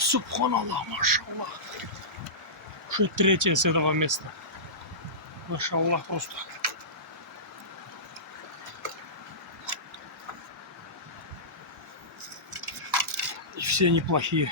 Субханаллах, машаллах. Уже третье с этого места. Машаллах просто. И все неплохие.